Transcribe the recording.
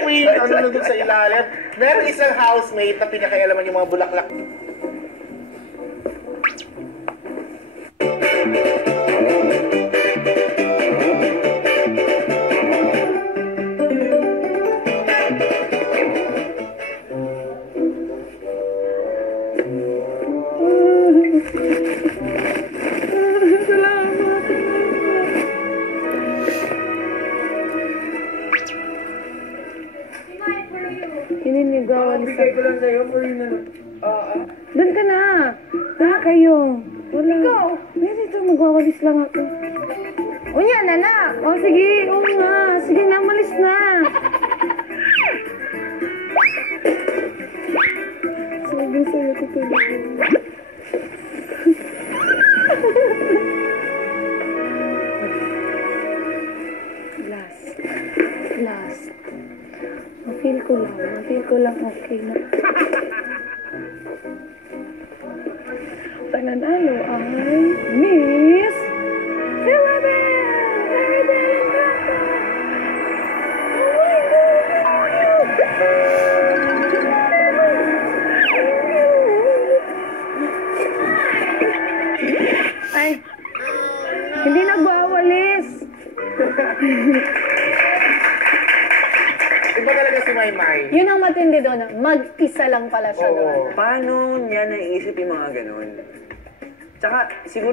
Uy, ano sa ilalim. Meron isang housemate na pinakaialaman yung mga bulaklak. Ininigawan sa... Bigay ko lang sa'yo for yun na... Doon ka na! Doon kayo! Wala. Ikaw! Dito, magwawalis lang ako. O yan, anak! O sige, oo nga. Sige na, malis na. Sabi sa'yo ko pala. Last. Ma-feel ko lang okay na. Pananalo ay Miss Philippines! Ay, hindi nagwawalis. Iba talaga si Maymay. Yun ang matindi doon. Mag-isa lang pala siya doon. Paano niya naisip yung mga ganun? Tsaka, siguro